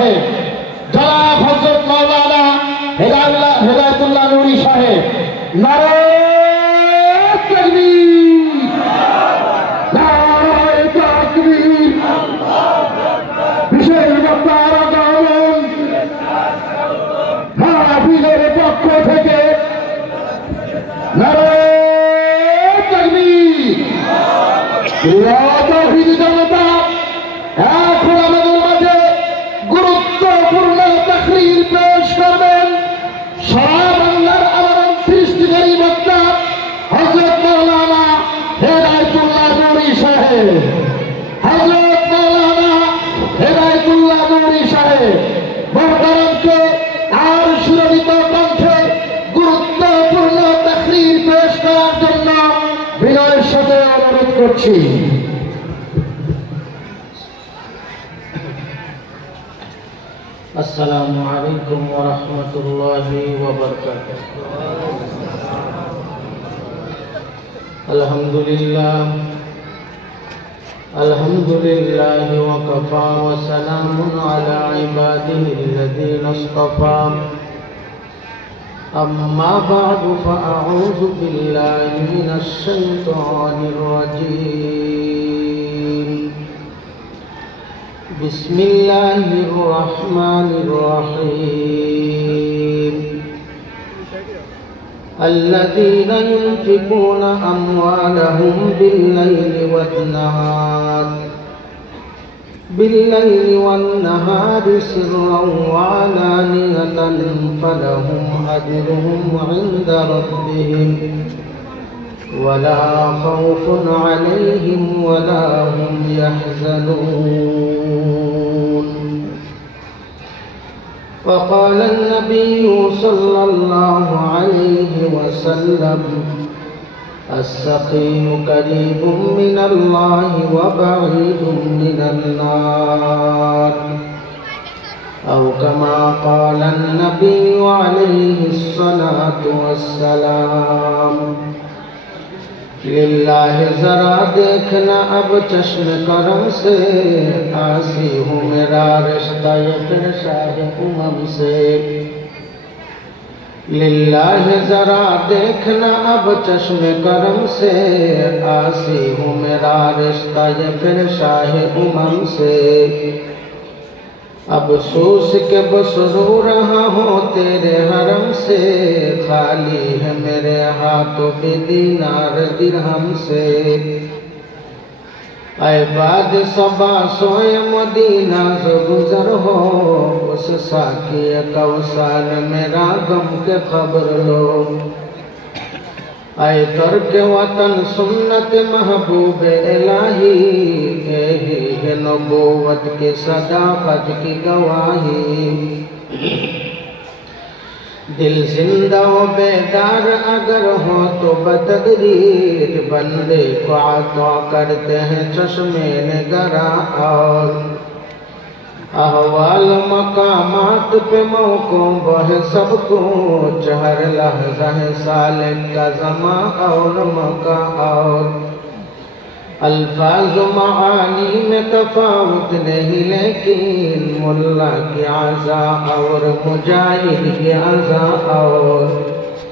साहेब, जनाब हजरत मौलाना हिदायतुल्लाह नूरी साहेब, नारे तकबीर, नारे तकबीर। विशेष বক্তার আগমন মাহফিলের পক্ষ থেকে নারে তকবীর। প্রিয় জনতা, এখন আমাদের মাঝে গুরুত্বপূর্ণ তাকরীর পেশ করবেন সারা বাংলার আলোড়ন সৃষ্টিকারী বক্তা হযরত মাওলানা হিদায়াতুল্লাহ নূরি সাহেব। হযরত মাওলানা হিদায়াতুল্লাহ নূরি সাহেব মোহতারামকে আর সুরভিত কণ্ঠে গুরুত্বপূর্ণ তাকরীর পেশ করার জন্য বিনয়ের সাথে অনুরোধ করছি। अस्सलामु अलैकुम व रहमतुल्लाहि व बरकातुहू। अल्हम्दुलिल्लाह व कफ़ा व सलामुन अला इबादिहिल्लज़ीना इस्तफ़ा। अम्मा बअदु फ़अऊज़ु बिल्लाहि मिनश शैतानिर रजीम। बिस्मिल्लाहिर रहमानिर रहीम। अल्लज़ीना युनफ़िक़ूना अम्वालहुम बिल्लैलि वन्नहारि सिर्रन व अलानियतन फलहुम अज्रुहुम इन्द रब्बिहिम वला खौफुन अलैहिम वला हुम यहज़नून। फ़क़ाल अन्नबिय्यु सल्लल्लाहु अलैहि वसल्लम अस्सक़ीयु क़रीबुम मिनल्लाहि व बഈदुम मिनन्नार। औ कमा क़ाल अन्नबिय्यु अलैहिस्सलातु वस्सलाम। लिल्लाहि ज़रा देखना अब चश्म करम से, आसी हूँ मेरा रिश्ता ये फिर शाहे उमम से। लिल्लाहि ज़रा देखना अब चश्म करम से, आसी हूँ मेरा रिश्ता ये फिर शाहे उमम से। अब सोच के बस रो रहा हूँ तेरे हरम से, खाली है मेरे हाथों पे दीनार दिरहम से। ऐ बाद सबा सोए मदीना से गुजर हो, उस साकी कौसार मेरा गम के खबर लो। ऐ तर्क वतन सुन्नत महबूब इलाही, यही है नबूवत के सदाकत की गवाही। दिल जिंदा व बेदार अगर हो तो बतदरीर, बंदे को अता करते हैं चश्मे निगरा और अहवाल मकामात पे मौकों बह सब कुछ, हर लहज़ा है साले का ज़मा और मका और अल्फाज़ मानी में तफावत नहीं, लेकिन मुल्ला की आज़ा और मुजाहिद की आज़ा और